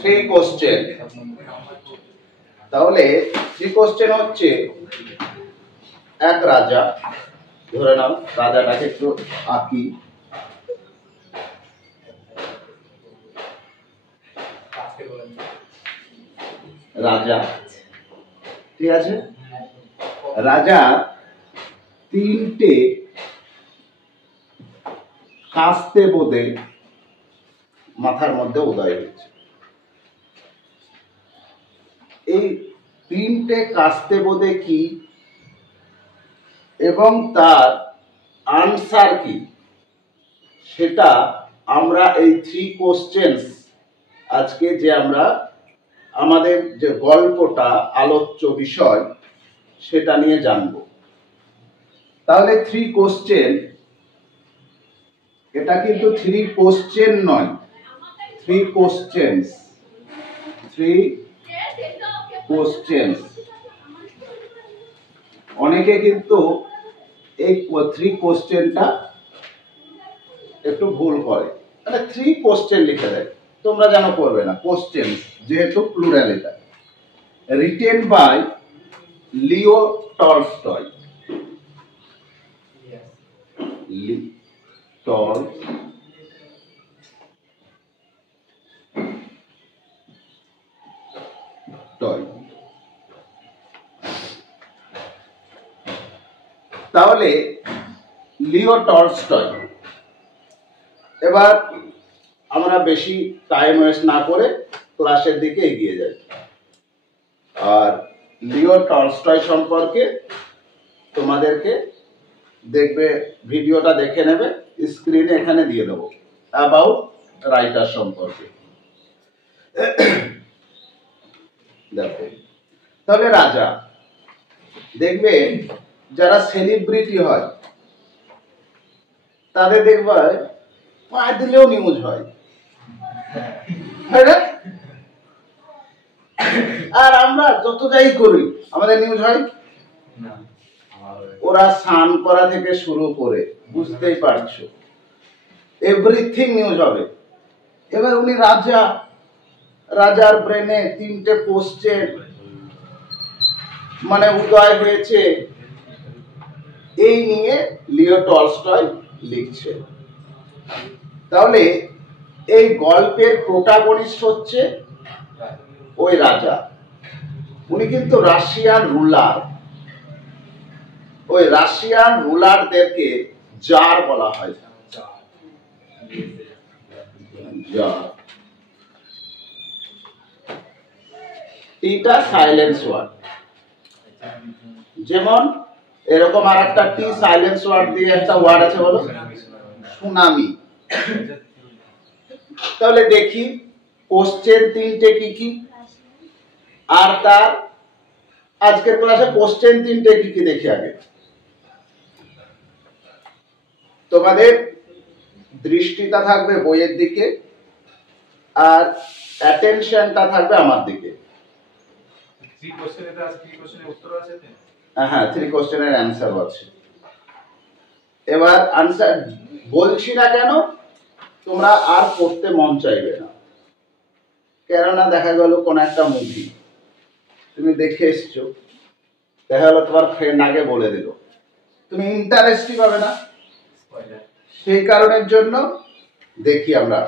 Three question. তাহলে three question হচ্ছে এক রাজা, ধরে নাও রাজাটাকে একটু আঁকি। রাজা, ঠিক আছে, রাজা তিনটে কাস্তে বোধে মাথার মধ্যে উদয় হয়েছে। এই তিনটে কাস্তে বোধে কি এবং তার আনসার কি, সেটা আমরা এই থ্রি কোশ্চেনস আজকে যে আমরা আমাদের যে গল্পটা আলোচ্য বিষয় সেটা নিয়ে জানব। তাহলে থ্রি কোশ্চেন, এটা কিন্তু থ্রি কোশ্চেন নয়, থ্রি কোশ্চেনস, থ্রি কোশ্চেনস। অনেকে কিন্তু এই থ্রি কোশ্চেনটা একটু ভুল করে, মানে থ্রি কোশ্চেন লিখে দেয়, তোমরা যেন করবে না, কোশ্চেন যেহেতু প্লুরাল। এটা রিটেন বাই লিও টলস্টয়। তাহলে লিও টলস্টয়। এবার আমরা বেশি টাইম ওয়েস্ট না করে ক্লাসের দিকে এগিয়ে যাই। আর লিও টলস্টয় সম্পর্কে তোমাদেরকে দেখবে, ভিডিওটা দেখে নেবে, স্ক্রিনে এখানে দিয়ে দেবো, অ্যাবাউট রাইটার সম্পর্কে। দেখো, তাহলে রাজা, দেখবে যারা সেলিব্রিটি হয় তাদের দেখবে পা দিলেও নিউজ হয়, আর আমরা যত যাই করি আমাদের নিউজ হয় না। ওরা স্নান করা থেকে শুরু করে, বুঝতেই পারছো, এভরিথিং নিউজ হবে। এবার উনি রাজা, রাজার ব্রেনে তিনটে কোশ্চেন মানে উদয় হয়েছে, এই নিয়ে লিও টলস্টয় লিখছে। তাহলে এই গল্পের প্রোটাগনিস্ট হচ্ছে ওই রাজা। উনি কিন্তু রাশিয়ান রুলার। ওই রাশিয়ান রুলারদেরকে জার বলা হয়, জার। টিটা সাইলেন্স ওয়ার্ড, যেমন এরকম আর একটা টি সাইলেন্স ওয়ার্ড দিয়ে একটা ওয়ার্ড আছে, বলো সুনামি। তাহলে দেখি কোশ্চেন তিনটে কি কি, আর তার আজকের ক্লাসে কোশ্চেন তিনটে কি কি দেখি আগে। তোমাদের দৃষ্টিটা থাকবে বইয়ের দিকে আর অ্যাটেনশনটা থাকবে আমার দিকে। হ্যাঁ, থ্রি কোশ্চেনের অ্যান্সার আছে। এবার আনসার বলছি না কেন, তোমরা আর পড়তে মন চাইবে না, কেননা দেখা গেল কোন একটা মুভি তুমি দেখে এসছো, দেখা গেল তোমার ফ্রেন্ড আগে বলে দিল, তুমি ইন্টারেস্টই পাবে না। সেই কারণের জন্য দেখি আমরা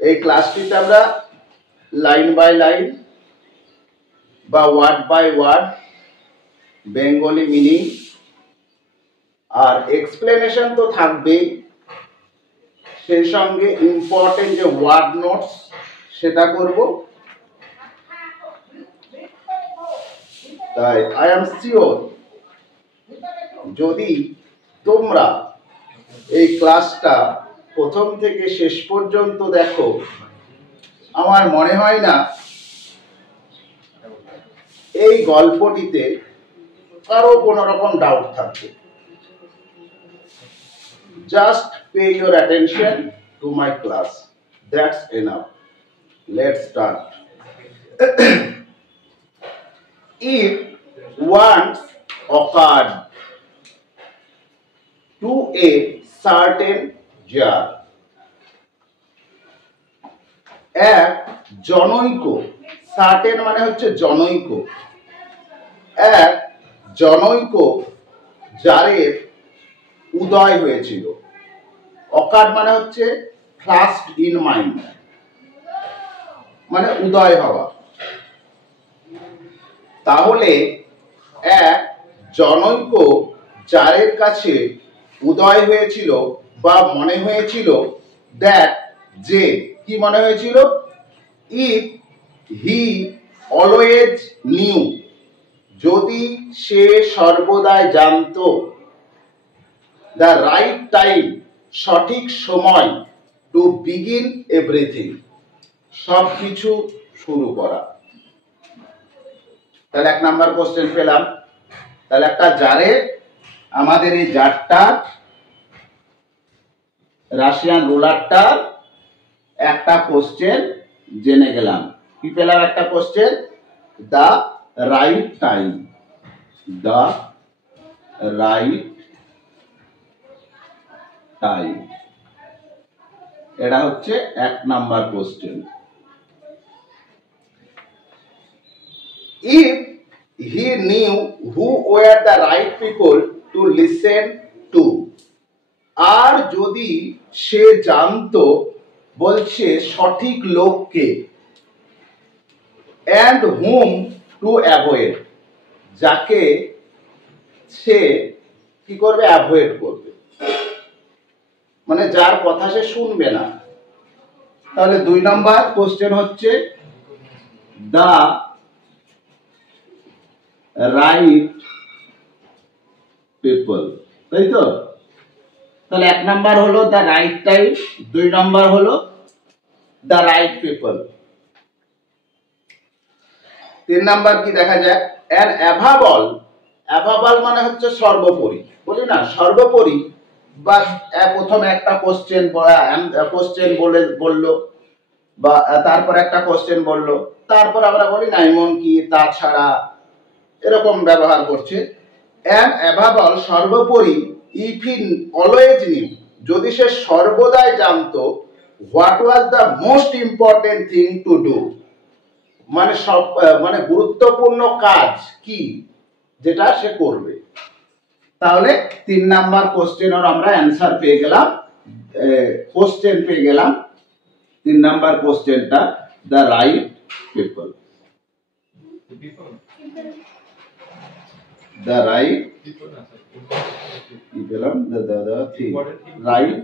এই ক্লাসটিতে আমরা লাইন বাই লাইন বা word by word Bengali meaning আর এক্সপ্লেনেশন তো থাকবেই, সেই সঙ্গে ইম্পর্টেন্ট যে ওয়ার্ড নোটস সেটা করব। তাই আই এম শিওর যদি তোমরা এই ক্লাসটা প্রথম থেকে শেষ পর্যন্ত দেখো, আমার মনে হয় না এই গল্পটিতে কারো কোনো রকম ডাউট থাকবে। Just pay your attention to my class. That's enough. Let's start. If once occurred to a certain jar, এক জনৈক, সার্টেন মানে হচ্ছে জনৈক, এক জনৈক জারের উদয় হয়েছিল। অকার মানে হচ্ছে ফ্লাস্ট ইন মাইন্ড, মানে উদয় হওয়া। তাহলে এক জনৈক জারের কাছে উদয় হয়েছিল বা মনে হয়েছিল, দ্যাট যে কি মনে হয়েছিল, ইফ হি অলওয়েজ নিউ, যদি সে সর্বদাই জানতো, দ্য রাইট টাইম, সঠিক সময়, টু বিগিন এভরিথিং, সবকিছু শুরু করা। তাহলে এক নাম্বার কোশ্চেন পেলাম। তাহলে একটা জারে, আমাদের এই জারটা, রাশিয়ান রুলারটা, একটা কোশ্চেন জেনে গেলাম। কি পেলাম? একটা question, the right time, the right time, এটা হচ্ছে এক number question. If he knew who were the right people to listen to, আর যদি সে জানতো, বলছে সঠিক লোককে, and whom to avoid, যাকে সে কি করবে? অ্যাভয়েড করবে, মানে যার কথা সে শুনবে না। তাহলে দুই নাম্বার কোশ্চেন হচ্ছে দা রাইট পিপল, তাই তো? তাহলে এক নাম্বার হলো দা রাইট টাইম, দুই নাম্বার হলো দা রাইট পিপল। তিন নাম্বার কি দেখা যায়? অ্যান অ্যাভাবল, অ্যাভাবল মানে হচ্ছে সর্বোপরি, বলি না সর্বোপরি, বা প্রথমে একটা কোশ্চেন বললো, বা তারপর একটা কোশ্চেন বললো, তারপর আমরা বলি না এমন কি, তাছাড়া, এরকম ব্যবহার করছে। অ্যান অ্যাভাবল সর্বোপরি, ইফ হি অলওয়েজ নিউ, যদি সে সর্বদাই জানতো, what was the most important thing to do, মানে মানে গুরুত্বপূর্ণ কাজ কি যেটা সে করবে। তাহলে তিন নাম্বার কোশ্চেনের আমরা অ্যান্সার পেয়ে গেলাম, কোশ্চেন পেয়ে গেলাম। তিন নাম্বার কোশ্চেনটা the right people, the right কি পেলাম? দ্য থিং, রাইট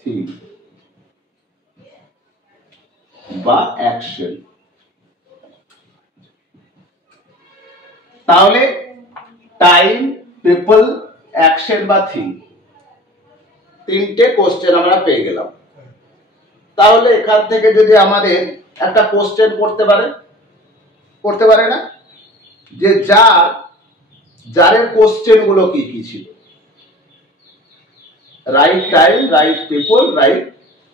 থিং বা অ্যাকশন। তাহলে টাইম, পিপল, অ্যাকশন বা থিং, তিনটে কোশ্চেন আমরা পেয়ে গেলাম। তাহলে এখান থেকে যদি আমাদের একটা কোশ্চেন করতে পারে না, যে যারের কোশ্চেন গুলো কি কি ছিল? Right time, right people, right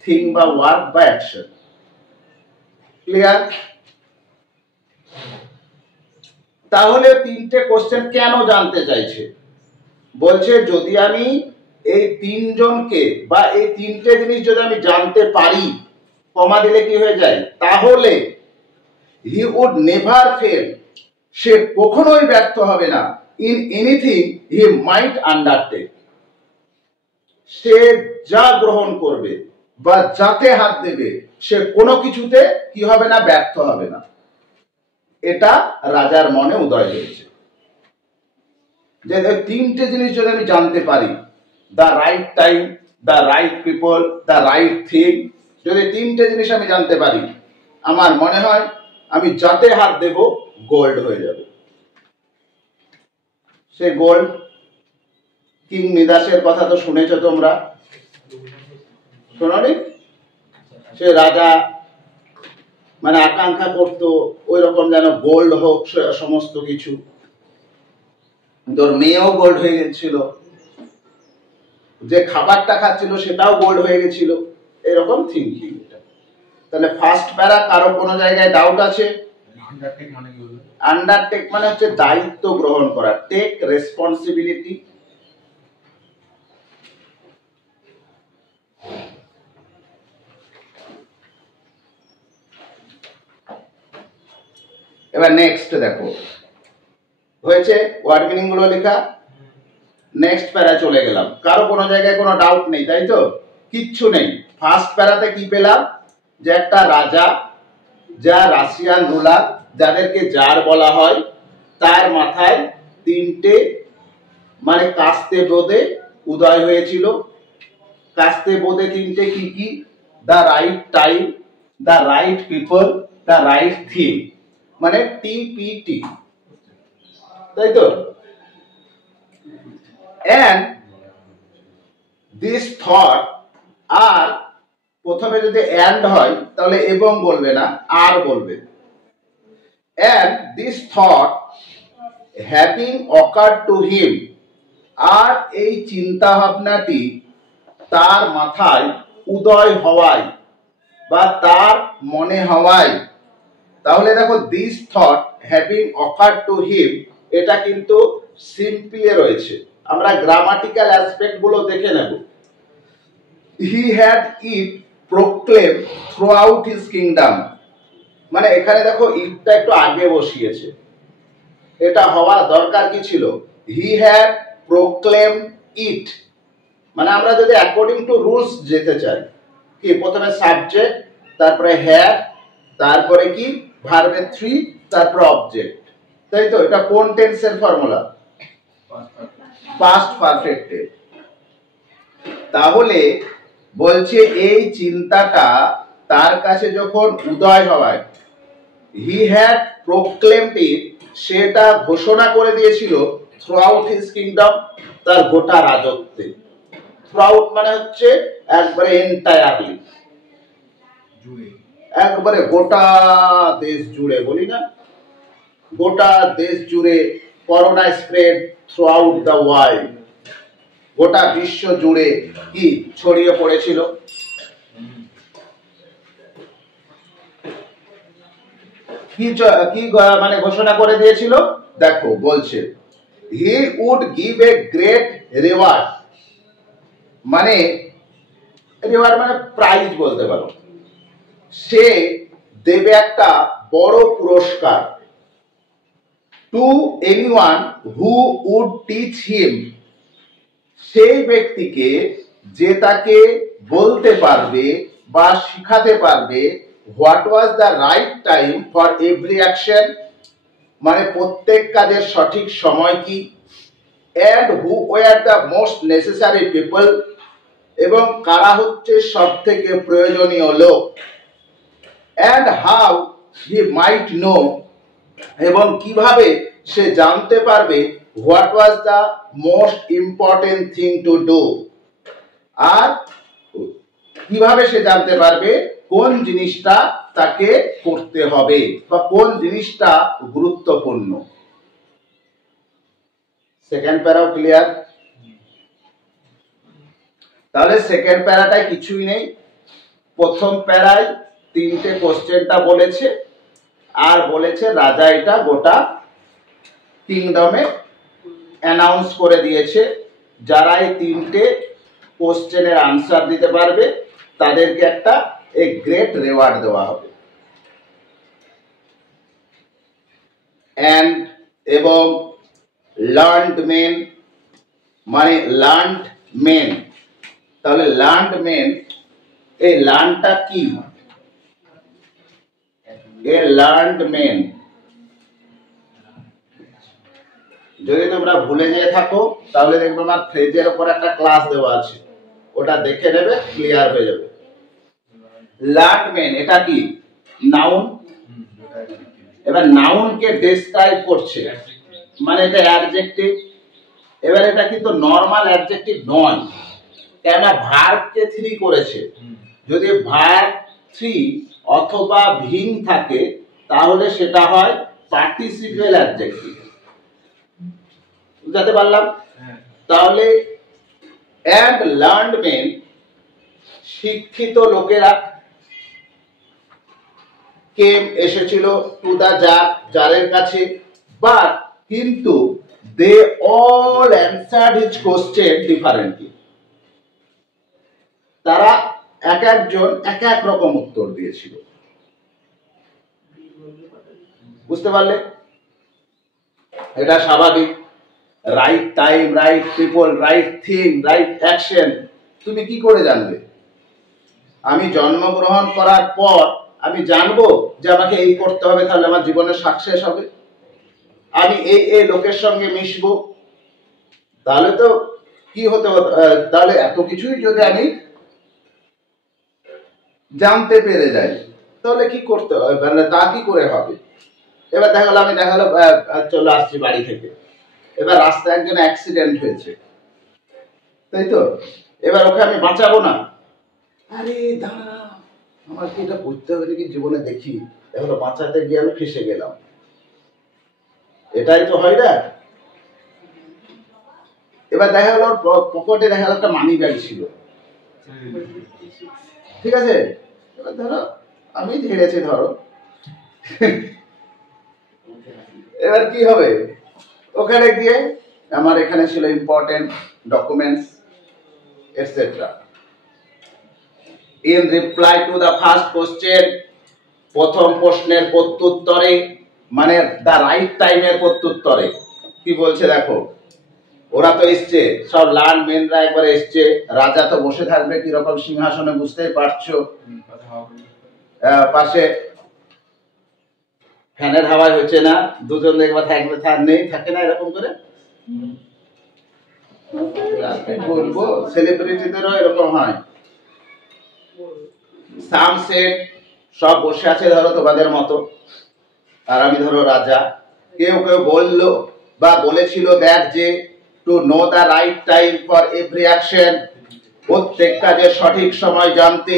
thing বা ওয়ার্ক বা অ্যাকশন। ক্লিয়ার? তাহলে তিনটে কোশ্চেন কেন জানতে চাইছে? বলছে যদি আমি এই তিনজনকে বা এই তিনটে জিনিস যদি আমি জানতে পারি, কমা দিলে কি হয়ে যায়, তাহলে হি উড নেভার ফেল, সে কখনোই ব্যর্থ হবে না, in anything he might undertake, সে যা গ্রহণ করবে বা যাতে হাত দেবে, সে কোনো কিছুতে কি হবে না? ব্যর্থ হবে না। এটা রাজার মনে উদয় হয়েছে যে তিনটে জিনিস যদি আমি জানতে পারি, the right time, the right people, the right thing, যদি তিনটে জিনিস আমি জানতে পারি, আমার মনে হয় আমি যাতে হাত দেব গোল্ড হয়ে যাবে। সে গোল্ড, কিং মিদাসের কথা তো শুনেছ তোমরা, শোনোনি? সে রাজা মানে আকাঙ্ক্ষা করতো ওই রকম যেন গোল্ড হোক সমস্ত কিছু, তোর মেয়েও গোল্ড হয়ে গেছিল, যে খাবারটা খাচ্ছিল সেটাও গোল্ড হয়ে গেছিল, এরকম থিঙ্কিং। তাহলে ফার্স্ট প্যারা কারো কোনো জায়গায় ডাউট আছে? আন্ডারটেক মানে হচ্ছে দায়িত্ব গ্রহণ করা, টেক রেসপন্সিবিলিটি। এবার নেক্সট দেখো, হয়েছে ওয়ার্ড মিনিং গুলো লেখা। নেক্সট প্যারা চলে গেলাম, কারো কোনো জায়গায় কোনো ডাউট নেই, তাই তো? কিচ্ছু নেই। ফার্স্ট প্যারাতে কি পেলাম, যে একটা রাজা, যা রাশিয়ান রুলার, যাদেরকে জার বলা হয়, তার মাথায় তিনটে মানে কাস্তে বোধে উদয় হয়েছিল। কাস্তে বোধে তিনটে কি কি? The right time, the right people, the right thing, মানে টিপিটি, তাই তো? and this thought, আর প্রথমে যদি and হয় তাহলে এবং বলবে না, আর বলবে। and this thought having occurred to him, আর এই চিন্তা ভাবনাটি তার মাথায় উদয় হওয়ায় বা তার মনে হওয়ায়, তাহলে দেখো this thought having occurred to him, এটা কিন্তু সিম্পলি রয়েছে। আমরা গ্রামাটিক্যাল অ্যাসপেক্ট গুলো দেখে নেব। he had it proclaimed throughout his kingdom, মানে এখানে দেখো ইটটা একটু আগে বসিয়েছে, এটা হওয়ার দরকার কি ছিল? he had proclaimed it, মানে আমরা যদি অ্যাকর্ডিং টু রুলস যেতে চাই, কি প্রথমে সাবজেক্ট, তারপরে হ্যাড, তারপরে কি ভার্বের থ্রি, তারপরে অবজেক্ট, তাই তো? এটা কোন টেন্সের ফর্মুলা? পাস্ট পারফেক্টে। তাহলে বলছে এই চিন্তাটা তার কাছে যখন উদয় হয়, হি হ্যাড প্রোক্লেমড ইট, সেটা ঘোষণা করে দিয়েছিল থ্রুআউট হিজ কিংডম, তার গোটা রাজত্বে। থ্রুআউট মানে হচ্ছে একবারে এন্টায়ারলি, একবারে গোটা দেশ জুড়ে, বলি না গোটা দেশ জুড়ে corona spread throughout the world, গোটা বিশ্ব জুড়ে কি ছড়িয়ে পড়েছিল। কি মানে ঘোষণা করে দিয়েছিল? দেখো বলছে he would give a great reward, মানে রিওয়ার্ড মানে প্রাইজ বলতে পারো, সে দেবে একটা বড় পুরস্কার, to anyone who would teach him, সেই ব্যক্তিকে যে তাকে বলতে পারবে বা শিখাতে পারবে, what was the right time for every action, মানে প্রত্যেক কাজের সঠিক সময় কি, and who were the most necessary people, এবং কারা হচ্ছে সব থেকে প্রয়োজনীয় লোক, and how he might know, এবং কিভাবে সে জানতে পারবে, what was the most important thing to do, আর কিভাবে সে জানতে পারবে কোন জিনিসটা তাকে করতে হবে বা কোন জিনিসটা গুরুত্বপূর্ণ। সেকেন্ড প্যারাও ক্লিয়ার? তাহলে সেকেন্ড প্যারাটায় কিছুই নেই, প্রথম প্যারায় তিনটে কোশ্চেনটা বলেছে, আর বলেছে রাজা এটা গোটা কিংডমে অ্যানাউন্স করে দিয়েছে, যারা এই তিনটে কোশ্চেনের আনসার দিতে পারবে তাদেরকে একটা এ গ্রেট রিওয়ার্ড দেওয়া হবে। অ্যান্ড এবং লার্নড মেন, মানে লার্নড মেন, তাহলে লার্নড মেন, এই লার্নটা কি? এ লার্নড মেন, যদি তোমরা ভুলে যেয়ে থাকো তাহলে দেখবে আমার ফ্রেজের উপর একটা ক্লাস দেওয়া আছে, ওটা দেখে নেবে, ক্লিয়ার হয়ে যাবে। লার্নড মেন এটা কি? নাউন। এবার নাউনকে ডেসক্রাইব করছে, মানে এটা অ্যাডজেক্টিভ। এবার এটা কিন্তু নরমাল অ্যাডজেক্টিভ নয়, কেননা ভার্বকে থ্রি করেছে। যদি ভার্ব থ্রি অথবা ভিং থাকে তাহলে সেটা হয় পার্টিসিপেল অ্যাডজেক্টিভ। বুঝতে পারলাম? তাহলে অ্যান্ড লার্নড মেন, শিক্ষিত লোকেরা কেম এসেছিল, টু দা জার, জারের কাছে, বাট কিন্তু they all answered his question differently, তারা এক একজন এক এক রকম উত্তর দিয়েছিল। বুঝতে পারলে? এটা স্বাভাবিক। Right time, right people, right thing, right action তুমি কি করে জানবে? আমি জন্মগ্রহণ করার পর আমি জানবো যে আমাকে এই করতে হবে, তাহলে আমার জীবনের সাকসেস হবে। আমি এই লোকের সঙ্গে মিশবো, তাহলে তো কি হতে হতো, তাহলে এত কিছুই যদি আমি জানতে পেরে যাই, তাহলে কি করতে হবে, মানে তা কি করে হবে? এবার দেখা গেলো চলে আসছি বাড়ি থেকে, এবার রাস্তায় একজন অ্যাক্সিডেন্ট হয়েছে, তাই তো? এবার ওকে আমি বাঁচাবো না, আরে দাঁড়া আমার কি এটা করতে হবে নাকি জীবনে দেখি, এবার বাঁচাতে গিয়ে আমি ফেসে গেলাম, এটাই তো হয় না? এবার দেখা গেল পকেটে দেখা গেল একটা মানি ব্যাগ ছিল, ঠিক আছে? এবার ধরো আমি ঝেড়েছি, ধরো এবার কি হবে, ওখানে গিয়ে আমার এখানে ছিল important documents etcetera. In reply to the first question, প্রথম প্রশ্নের প্রত্যুত্তরে, মানে দ্য রাইট টাইমের প্রত্যুত্তরে কি বলছে দেখো, ওরা তো এসছে সব লাল মেনরা, একবার এসছে, রাজা তো বসে থাকবে কিরকম সিংহাসনে, বুঝতেই পারছো, পাশে ফ্যানের হাওয়া হচ্ছে না, দুজন দেখবা থাকবে, নেই থাকে না, এরকম করে বলবো সেলিব্রিটিদেরও এরকম হয়। সামসেট সব বসে আছে ধরো তোমাদের মতো, আর আমি ধরো রাজা। কেউ কেউ বললো বা বলেছিল দেখ যে to know the right time for every action, প্রত্যেক কাজের সঠিক সময় জানতে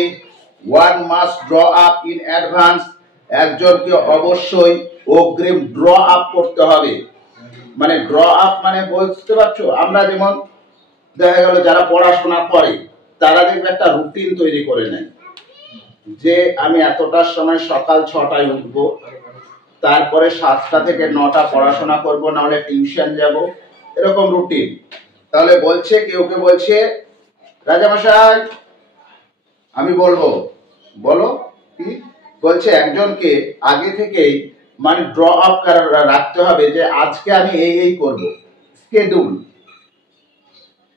one must draw up in advance, একজনকে অবশ্যই অগ্রিম ড্র আপ করতে হবে। মানে ড্র আপ মানে বুঝতে পারছো, আমরা যেমন দেখা গেল যারা পড়াশোনা করে তারা দেখবে একটা রুটিন তৈরি করে নেয়, যে আমি এতটার সময় সকাল 6টায় উঠবো, তারপরে 7টা থেকে 9টা পড়াশোনা করব, নাহলে টিউশন যাব, এরকম রুটিন। তাহলে বলছে কেউ কে বলছে রাজামশাই, আমি বলবো বলো কি বলছে, একজনকে আগে থেকেই মানে ড্র আপ রাখতে হবে যে আজকে আমি এই করব, স্কেডিউল,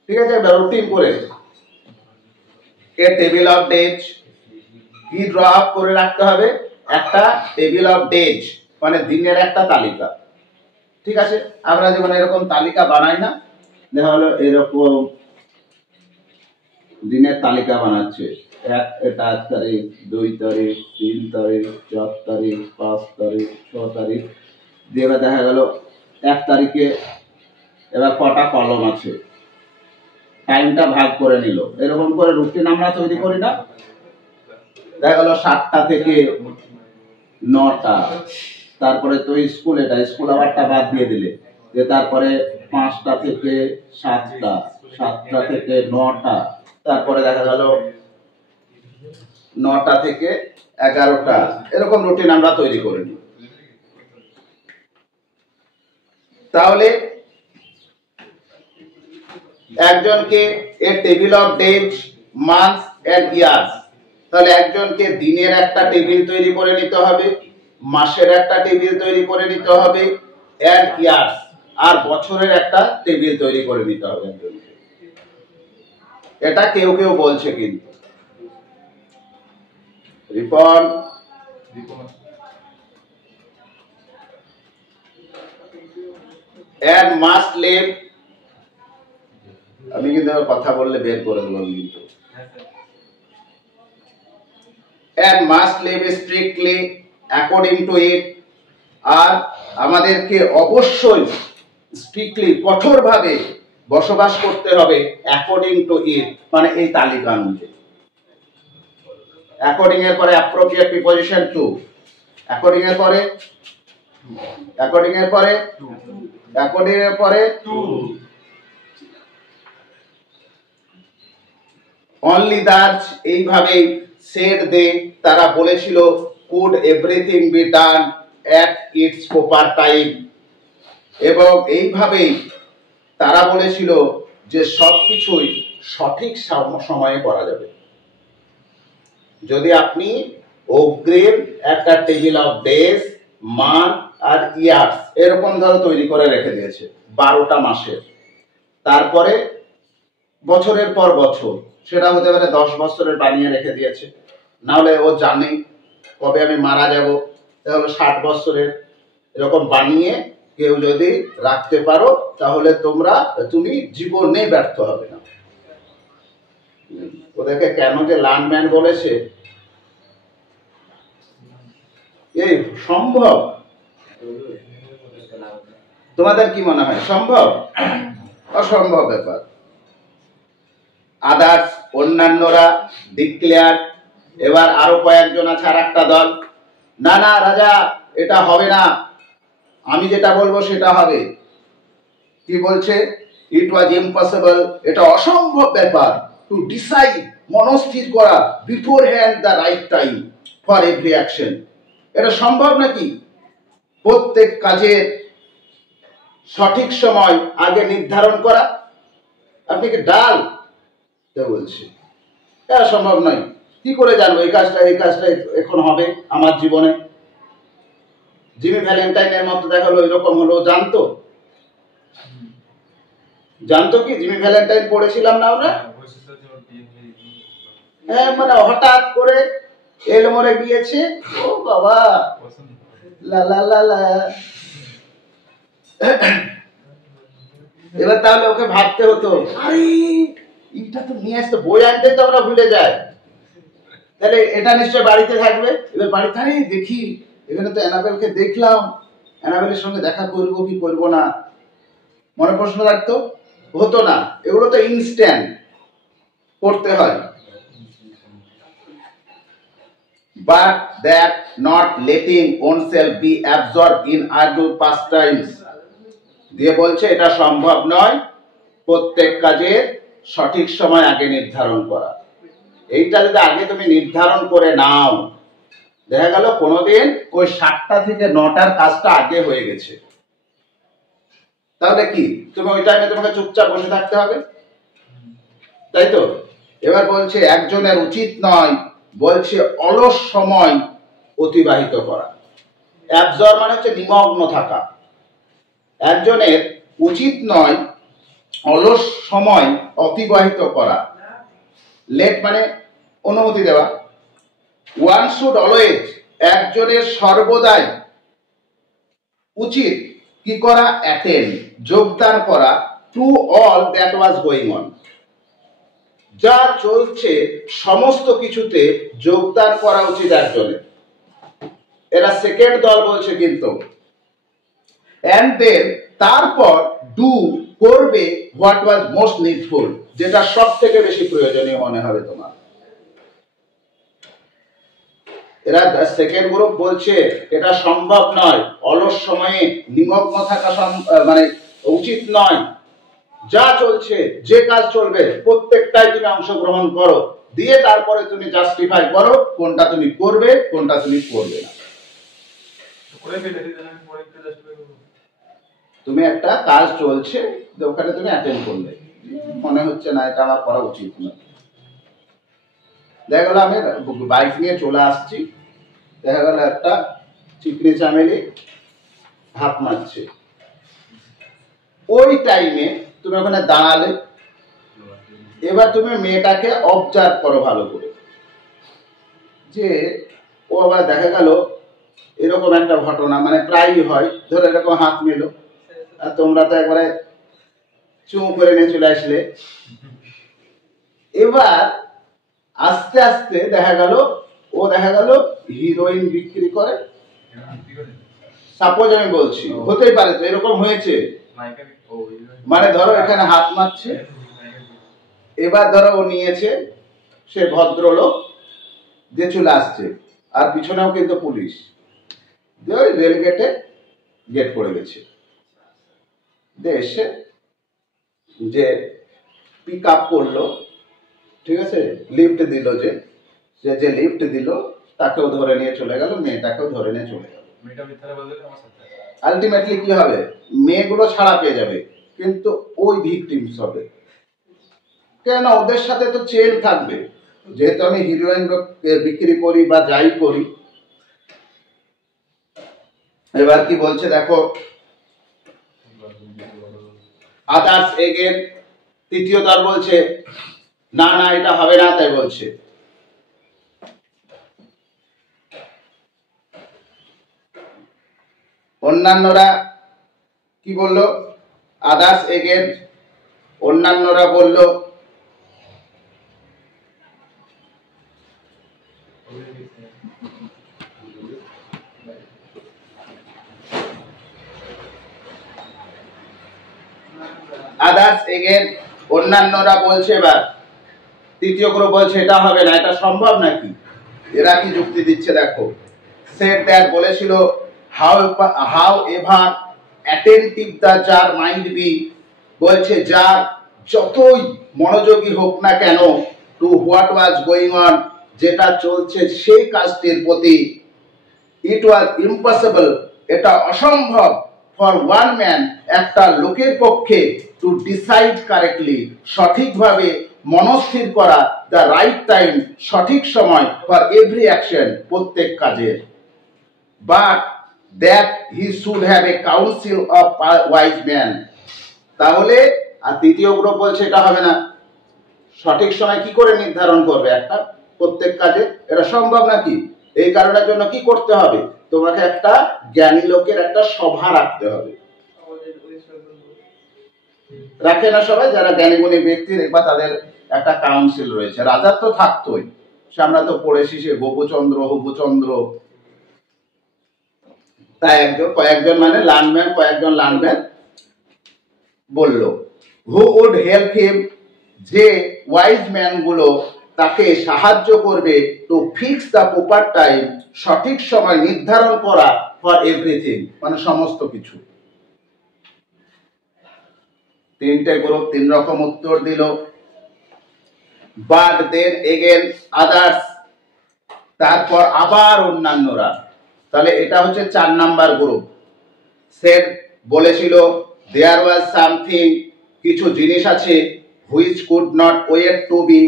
ঠিক আছে, রুটিন করে এ টেবিল অফ ডেজ, কি ড্র আপ করে রাখতে হবে, একটা টেবিল অফ ডেজ মানে দিনের একটা তালিকা, ঠিক আছে? আমরা যেমন এরকম তালিকা বানাই না, দেখা হলো এরকম দিনের তালিকা বানাচ্ছে, 1 তারিখ, 2 তারিখ, 3 তারিখ, 4 তারিখ, 5 তারিখ, 6 তারিখ দিয়ে দেখা গেল 1 তারিখে এবার কটা কলম আছে, টাইমটা ভাগ করে নিল, এরকম করে রুটিন আমরা তৈরি করি না? দেখা গেল 7টা থেকে 9টা, তারপরে তো স্কুল, এটা স্কুল আওয়ারটা বাদ দিয়ে দিলে, যে তারপরে 5টা থেকে 7টা, 7টা থেকে 9টা, তারপরে দেখা গেল 9টা থেকে 11টা, এরকম রুটিন আমরা তৈরি করে নিই। তাহলে একজনকে a table of days, month and years, তাহলে একজনকে দিনের একটা টেবিল তৈরি করে নিতে হবে, মাসের একটা টেবিল তৈরি করে নিতে হবে, এন্ড ইয়ার্স আর বছরের একটা টেবিল তৈরি করে নিতে হবে একজনকে। এটা কেউ কেউ বলছে, কিন্তু রিপন and must live, আমি কিন্তু কথা বললে বের করে দেবো কিন্তু, and must live strictly according to it, আর আমাদেরকে অবশ্যই স্ট্রিক্টলি কঠোরভাবে বসবাস করতে হবে অ্যাকর্ডিং টু ইট, মানে এই তালিকা অনুযায়ী। অ্যাকর্ডিং এর পরে অ্যাপ্রোপ্রিয়েট প্রিপজিশন টু, অ্যাকর্ডিং এর পরে অনলি দ্যাট, এইভাবেই সেড দে, তারা বলেছিল could everything be done at it's proper time, এবং এইভাবেই তারা বলেছিল যে সবকিছুই সঠিক সময়ে করা যাবে। যদি আপনি অগ্রিম একটা টেবিল অফ ডেজ, মান্থ আর ইয়ার্স এরকম ধরো তৈরি করে রেখে দিয়েছে 12টা মাসের। তারপরে বছরের পর বছর, সেটা হতে পারে 10 বছরের বানিয়ে রেখে দিয়েছে। নাহলে ও জানে কবে আমি মারা যাব, তাহলে 60 বছরের এরকম বানিয়ে কেউ যদি রাখতে পারো তাহলে তুমি জীবনে ব্যর্থ হবে না। ওদেরকে কেন যে লার্নম্যান বলেছে, এই সম্ভব? তোমাদের কি মনে হয় সম্ভব? অসম্ভব ব্যাপার। আদার্স অন্যান্যরা ডিক্লেয়ার, এবার আরো কয়েকজন আছে আর একটা দল, না না রাজা এটা হবে না, আমি যেটা বলবো সেটা হবে। কি বলছে? ইট ওয়াজ ইম্পসিবল, এটা অসম্ভব ব্যাপার, টু ডিসাইড, মনস্থির করা, before hand the right time for every action. এটা সম্ভব নাকি? প্রত্যেক কাজের সঠিক সময় আগে নির্ধারণ করা। আপনি কি ডাল বলছি? এটা সম্ভব নয়। কি করে জানবো এই কাজটা এখন হবে আমার জীবনে? জিমি ভ্যালেন্টাইনের মতো দেখালো এরকম হলো, জানতো কি? জিমি ভ্যালেন্টাইন পড়েছিলাম না আমরা? হ্যাঁ, মানে হঠাৎ করে এলমরে গিয়েছে, ও বাবা লা লা লা লা। এবার তাহলে ওকে ভাবতে হতো, আরে এটা তো নিয়ে আসতে, বই আনতে তো আমরা ভুলে যাই, তাহলে এটা নিশ্চয় বাড়িতে থাকবে। এবার বাড়িতে দেখি এখানে তো অ্যানাবেলকে দেখলাম, অ্যানাবেলের সঙ্গে দেখা করবো কি করবো না, মনে প্রশ্ন রাখতো? হতো না। এগুলো তো ইনস্ট্যান্ট করতে হয়। But that not letting oneself be absorbed in idle pastimes, দিয়ে বলছে এটা সম্ভব নয় প্রত্যেক কাজের সঠিক সময় আগে নির্ধারণ করা। এইটা যদি আগে তুমি নির্ধারণ করে নাও, দেখা গেল কোনোদিন ওই 7টা থেকে 9টার কাজটা আগে হয়ে গেছে, তাহলে কি তুমি ওই টাইমে তোমাকে চুপচাপ বসে থাকতে হবে? তাই তো? এবার বলছে একজনের উচিত নয়, বলছে অলস সময় অতিবাহিত করা। অ্যাবজর্ব মানে হচ্ছে নিমগ্ন থাকা। একজনের উচিত নয় অলস সময় অতিবাহিত করা। লেট মানে অনুমতি দেওয়া। ওয়ান শুড অলওয়েজ, একজনের সর্বদাই উচিত কি করা? অ্যাটেন্ড, যোগদান করা, to all that was going on, যা চলছে সমস্ত কিছুতে যোগদান করা উচিত একজনের। এরা সেকেন্ড দল বলছে কিন্তু। এন্ড দেন তারপর ডু, করবে, হোয়াট ওয়াজ মোস্ট নিডফুল, যেটা সব থেকে বেশি প্রয়োজনীয় মনে হবে তোমার। এরা সেকেন্ড গ্রুপ বলছে এটা সম্ভব নয়, অলস সময়ে নিমগ্ন থাকা মানে উচিত নয়। যা চলছে, যে কাজ চলবে প্রত্যেকটাই তুমি অংশগ্রহণ করো, দিয়ে তারপরে তুমি জাস্টিফাই করো কোনটা তুমি করবে কোনটা তুমি করবে না। তুমি একটা কাজ চলছে, ওখানে তুমি অ্যাটেন্ড করলে, মনে হচ্ছে না এটা আমার করা উচিত নয়। দেখা গেল আমি বাইক নিয়ে চলে আসছি, দেখা গেল একটা চিকনি চামেলি হাত মারছে, ওই টাইমে তুমি ওখানে দাঁড়ালে, এবার তুমি মেয়েটাকে অবজার্ভ করো ভালো করে, যে ও আবার দেখা গেল এরকম একটা ঘটনা মানে প্রায়ই হয়, ধরো এরকম হাত মেলো আর তোমরা তো একবারে চুমু করে নিয়ে চলে আসলে। এবার আস্তে আস্তে দেখা গেল ও হিরোইন বিক্রি করে, সাপোজ আমি বলছি, হতেই পারে তো এরকম হয়েছে, মানে ধরো এখানে হাত মারছে, এবার ধরো ও নিয়েছে, সে ভদ্রলোক যে চলে আসছে, আর পিছনেও কিন্তু পুলিশ, ওই রেল গেটে গেট পড়ে গেছে, এসে যে পিক আপ করলো, ঠিক আছে, লিফট দিল, যে লিফট দিল তাকেও ধরে নিয়ে চলে গেল, মেয়েটাকেও ধরে নিয়ে চলে গেল। আলটিমেটলি কি হবে? মেয়েগুলো ছাড়া পেয়ে যাবে, কিন্তু ওই ভিকটিমস হবে। কেন? ওদের সাথে তো চেন থাকবে, যেহেতু আমি হিরোইন বিক্রি করি বা যাই করি, এবার কি বলছে দেখো, আদার্স এগেন তৃতীয় দল বলছে না না এটা হবে না, তাই বলছে অন্যান্যরা কি বলল, আদার্স এগেন অন্যান্যরা বলল আদার্স এগেন অন্যান্যরা বলছে, এবার তৃতীয় গ্রুপ বলছে এটা হবে না, এটা সম্ভব নাকি, এরা কি যুক্তি দিচ্ছে দেখো, সেড দ্যাট বলেছিল হাউ এভার অ্যাটেন্টিভ দ্য যার মাইন্ড বি, বলছে যার যতই মনোযোগী হোক না কেন to what was going on, যেটা চলছে সেই কাজটির প্রতি, ইট ওয়াজ ইম্পসিবল এটা অসম্ভব ফর ওয়ান ম্যান একটা লোকের পক্ষে টু ডিসাইড কারেক্টলি সঠিকভাবে মনস্থির করা দ্য রাইট টাইম সঠিক সময় ফর এভরি অ্যাকশন প্রত্যেক কাজের, but that he should have a council of wise man, তাহলে আর তৃতীয় গ্রুপ বলছে এটা হবে না, সঠিক সময় কি করে নির্ধারণ করবে একটা প্রত্যেক কাজে, এটা সম্ভব নাকি, এই কারণের জন্য কি করতে হবে, তোমাকে একটা জ্ঞানী লোকের একটা সভা রাখতে হবে, রাখে না সবাই যারা জ্ঞানী গুণী ব্যক্তি, দেখবা তাদের একটা কাউন্সিল রয়েছে, রাজার তো থাকতোই, সে আমরা তো পড়েছি সে গোপুচন্দ্র হুবুচন্দ্র, তাই কয়েকজন মানে লার্নম্যান, কয়েকজন লার্নম্যান বলল, হু উড হেল্প হিম, যে ওয়াইজ ম্যান গুলো তাকে সাহায্য করবে to fix the proper time, সঠিক সময় নির্ধারণ করা ফর এভরিথিং, মানে সমস্ত কিছু। তিনটে গ্রুপ তিন রকম উত্তর দিল, বাট দেন এগেন আদার্স, তারপর আবার অন্যান্যরা, তাহলে এটা হচ্ছে 4 নাম্বার গ্রুপ। সেড বলেছিল দেয়ার ওয়াজ সামথিং, কিছু জিনিস আছে which could not wait to be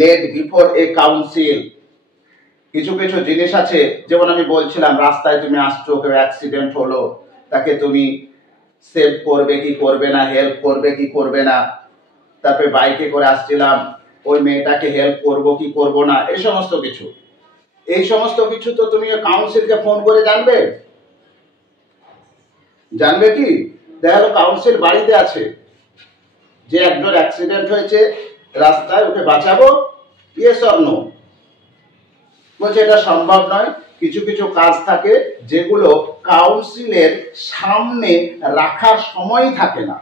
laid before a council, কিছু কিছু জিনিস আছে, যেমন আমি বলছিলাম রাস্তায় তুমি আসছো, কেউ অ্যাক্সিডেন্ট হলো, তাকে তুমি সেভ করবে কি করবে না, হেল্প করবে কি করবে না, তারপরে বাইকে করে আসছিলাম ওই মেয়েটাকে হেল্প করব কি করব না, এই সমস্ত কিছু, এই সমস্ত কিছু তো তুমি কাউন্সিলকে ফোন করে জানবে, জানবে কি, দেখা গেল কাউন্সিল বাড়িতে আছে, যে একজন অ্যাক্সিডেন্ট হয়েছে রাস্তায়, ওকে বাঁচাবো, ইয়েস অর নো, বলছে এটা সম্ভব নয়, কিছু কিছু কাজ থাকে যেগুলো কাউন্সিলের সামনে রাখার সময়ই থাকে না,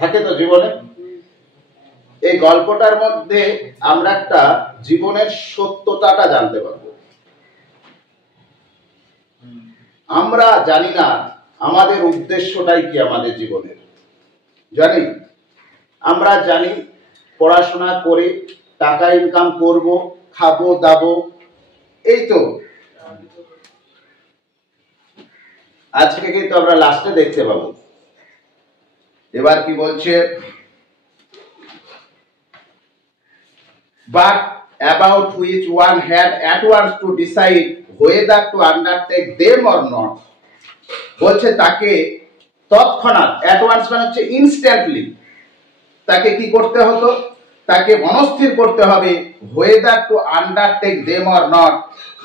থাকে তো জীবনে। এই গল্পটার মধ্যে আমরা একটা জীবনের সত্যতাটা জানতে পারবো, আমরা জানি না আমাদের উদ্দেশ্যটাই কি আমাদের জীবনের, জানি, আমরা জানি পড়াশোনা করে টাকা ইনকাম করব, খাবো দাবো, এই তো আজকে কিন্তু আমরা লাস্টে দেখতে পাবো। এবার কি বলছে, but about which one had at once to decide whether to undertake them or not, বলছে তাকে তৎক্ষণাৎ, at once মানে হচ্ছে ইনস্ট্যান্টলি, তাকে কি করতে হতো, তাকে মনস্থির করতে হবে whether to undertake them or not,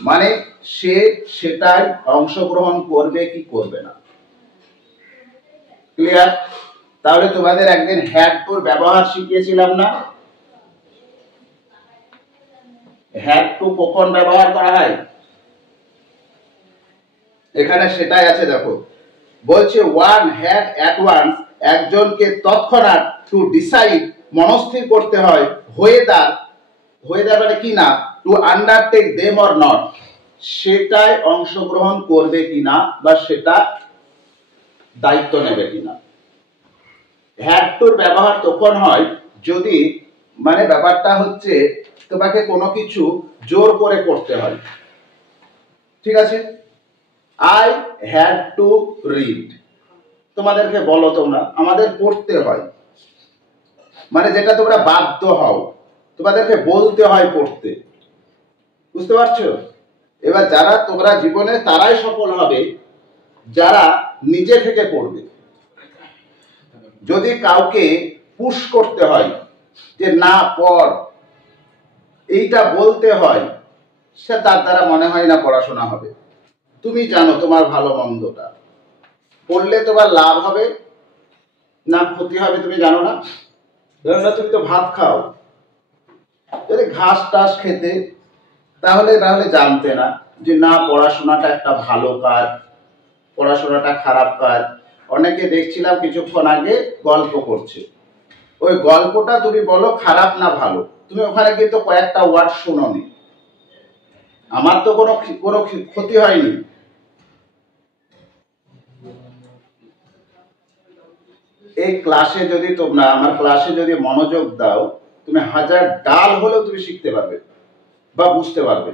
মানে সে সেটাই অংশগ্রহণ করবে কি করবে না, ক্লিয়ার। তাহলে তোমাদের একদিন হ্যাড টুর ব্যবহার শিখিয়েছিলাম না, হ্যাড টু কখন ব্যবহার করা হয়, এখানে সেটাই আছে দেখো, বলছে ওয়ান হ্যাড অ্যাট ওয়ান্স, একজনকে তৎক্ষণাৎ টু ডিসাইড মনস্থির করতে হয়, হোয়েদার, হোয়েদার মানে কি না, two undertake them or not, সেটাই অংশগ্রহণ করবে কিনা বা সেটা দায়িত্ব নেবে কিনা। হ্যাড টুর ব্যবহার তখন হয় যদি, মানে ব্যাপারটা হচ্ছে তোমাকে কোনো কিছু জোর করে করতে হয়, ঠিক আছে, আই হ্যাড টু রিড, তোমাদেরকে বলো তোমরা, আমাদের পড়তে হয়, মানে যেটা তোমরা বাধ্য হও, তোমাদেরকে বলতে হয় পড়তে, বুঝতে পারছো, এবার যারা তোমরা জীবনে তারাই সফল হবে যারা নিজে থেকে পড়বে। যদি কাউকে পুশ করতে হয় যে না পড়, এইটা বলতে হয়, সে তার দ্বারা মনে হয় না পড়াশোনা হবে। তুমি জানো তোমার ভালো মন্দটা, পড়লে তোমার লাভ হবে না ক্ষতি হবে তুমি জানো না। ধরো না তুমি তো ভাত খাও, যদি ঘাস টাস খেতে তাহলে জানতে না যে না পড়াশোনাটা একটা ভালো কাজ, পড়াশোনাটা খারাপ কাজ। অনেকে দেখছিলাম কিছুক্ষণ আগে গল্প করছে, ওই গল্পটা তুমি বলো খারাপ না ভালো, তুমি ওখানে কিন্তু কয়েকটা ওয়ার্ড শোনোনি। আমার তো কোনো ক্ষতি হয়নি। এই ক্লাসে যদি তোমরা আমার ক্লাসে যদি মনোযোগ দাও, তুমি 1000 ডাল হলেও তুমি শিখতে পারবে বা বুঝতে পারবে।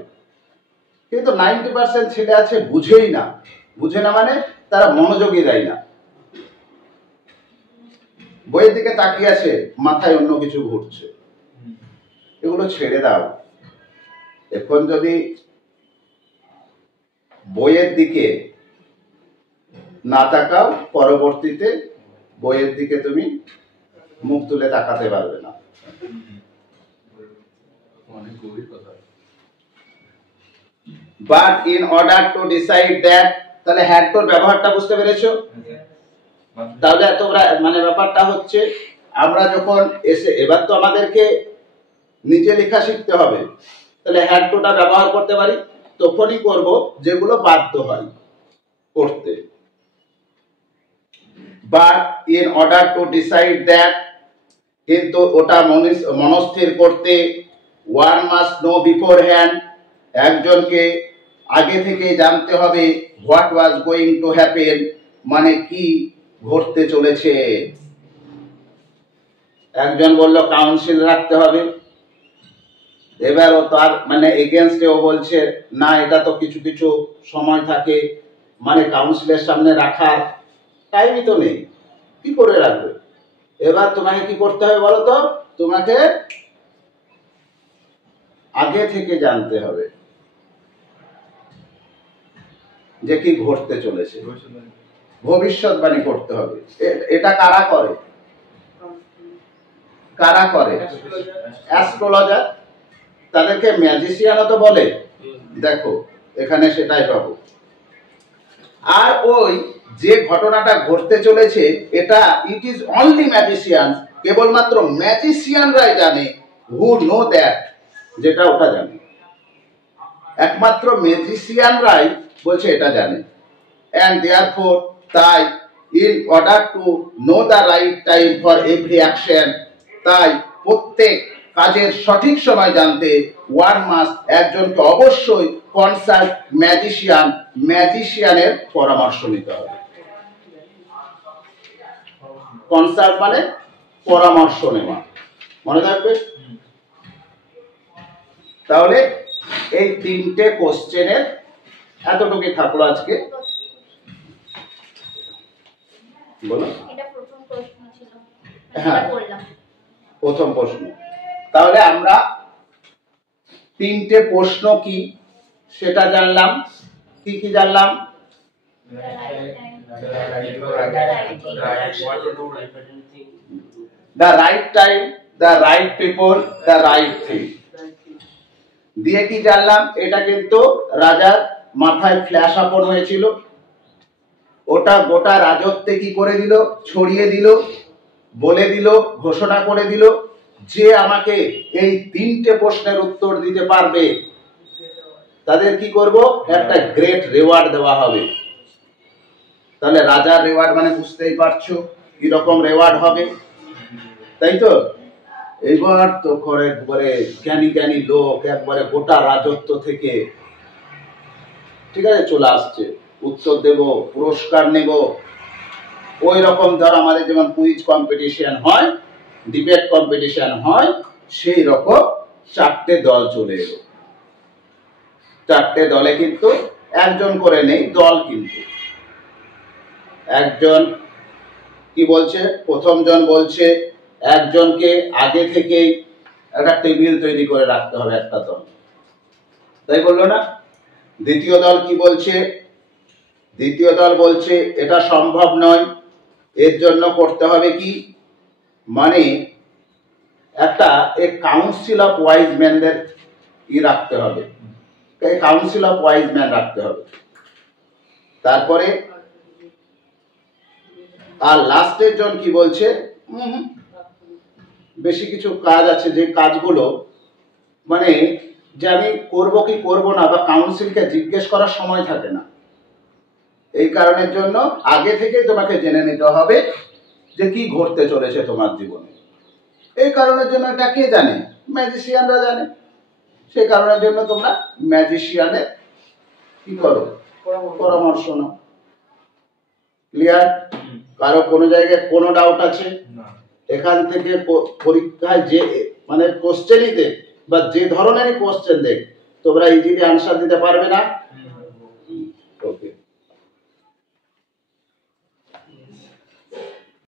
কিন্তু 90% ছেলে আছে বুঝে না মানে তারা মনোযোগই দেয় না, বইয়ের দিকে তাকিয়ে আছে, মাথায় অন্য কিছু ঘুরছে। এগুলো ছেড়ে দাও। এখন যদি বইয়ের দিকে না তাকাও, পরবর্তীতে বইয়ের দিকে তুমি মুখ তুলে তাকাতে পারবে না। But in order to decide that, তাহলে হ্যাড টুর ব্যবহারটা বুঝতে পেরেছো? তাহলে তোমরা মানে ব্যাপারটা হচ্ছে আমরা যখন এসে এবার তো আমাদেরকে নিজে লেখা শিখতে হবে, তাহলে হ্যাড টুটা ব্যবহার করতে পারি তখনই করব যেগুলো বাধ্য হয় করতে। But in order to decide that, কিন্তু ওটা মনস্থির করতে one must know before hand, একজনকে আগে থেকে জানতে হবে what was going to happen, মানে কি ঘটতে চলেছে। একজন বলল কাউন্সিল রাখতে হবে, এবার ও তার মানে এগেনস্টে ও বলছে না এটা তো কিছু কিছু সময় থাকে, মানে কাউন্সিলের সামনে রাখার টাইমই তো নেই, কি করে রাখবে। এবার তোমাকে কি করতে হবে বলো তো, তোমাকে আগে থেকে জানতে হবে যে কি ঘটতে চলেছে, ভবিষ্যৎবাণী করতে হবে। এটা কারা করে? অ্যাস্ট্রোলজার। তাদেরকে ম্যাজিশিয়ানও তো বলে, দেখো এখানে সেটাই পাবো। আর ওই যে ঘটনাটা ঘটতে চলেছে এটা ইট ইজ অনলি ম্যাজিশিয়ান, কেবলমাত্র ম্যাজিশিয়ানরাই জানে, হু নো দ্যাট, যেটা ওটা জানে একমাত্র ম্যাজিশিয়ানরাই বলছে এটা জানে। অ্যান্ড দেয়ারফোর, তাই in order to know the right time for every action, তাই প্রত্যেক কাজের সঠিক সময় জানতে ওয়ান মাস্ট, একজনকে অবশ্যই কনসাল্ট ম্যাজিশিয়ান, ম্যাজিশিয়ানের পরামর্শ নিতে হবে। কনসাল্ট মানে পরামর্শ নেওয়া, মনে থাকবে। তাহলে এই 3টে কোশ্চেনের এতটুকুই থাকলো আজকে। বলো। এটা প্রথম প্রশ্ন ছিল, হ্যাঁ বললাম প্রথম প্রশ্ন। তাহলে আমরা 3টে প্রশ্ন কি সেটা জানলাম। কি কি জানলাম? the right time, the right people, the right thing দিয়ে কি জানলাম, এটা কিন্তু রাজার মাথায় ফ্ল্যাশ আপন হয়েছিল, ওটা গোটা রাজত্বে কি করে দিল, ছড়িয়ে দিল, বলে দিল, ঘোষণা করে দিল যে আমাকে এই 3টে প্রশ্নের উত্তর দিতে পারবে তাদের কি করব, একটা গ্রেট রিওয়ার্ড দেওয়া হবে। তাহলে রাজার রিওয়ার্ড মানে বুঝতেই পারছো কি রকম রিওয়ার্ড হবে, তাই তো। এইবার তো করে একবারে জ্ঞানী জ্ঞানী লোক একবারে গোটা রাজত্ব থেকে ঠিক আছে চলে আসছে, উত্তর দেব, পুরস্কার নেব। ওই রকম ধর আমাদের যেমন কুইজ কম্পিটিশন হয়, ডিবেট কম্পিটিশন হয়, সেই রকম 4টে দল চলে এলো। 4টে দলে কিন্তু একজন করে নেই, দল কিন্তু একজন কি বলছে, প্রথম জন বলছে একজনকে আগে থেকে একটা টেবিল তৈরি করে রাখতে হবে একটা দল, তাই বললো না। দ্বিতীয় দল কি বলছে? দ্বিতীয় দল বলছে এটা সম্ভব নয়, এর জন্য করতে হবে কি, মানে একটা কাউন্সিল অফ ওয়াইজ ম্যানদের রাখতে হবে, কাউন্সিল অফ ওয়াইজ ম্যান রাখতে হবে। তারপরে আর লাস্টের জন কি বলছে, বেশি কিছু কাজ আছে যে কাজগুলো মানে যে আমি করব কি করব না, বা কাউন্সিলকে জিজ্ঞেস করার সময় থাকে না। এই কারণের জন্য আগে থেকে তোমাকে জেনে নিতে হবে যে কি ঘটতে চলেছে তোমার জীবনে। এই কারণের জন্য এটা কে জানে? ম্যাজিশিয়ানরা জানে। সেই কারণের জন্য তোমরা ম্যাজিশিয়ানের কি করো? পরামর্শ নাও। ক্লিয়ার? কারো কোনো জায়গায় কোনো ডাউট আছে? এখান থেকে পরীক্ষায় যে মানে কোশ্চেনই দেখ বা যে ধরনেরই কোশ্চেন দেখ, তোমরা ইজিলি আনসার দিতে পারবে না।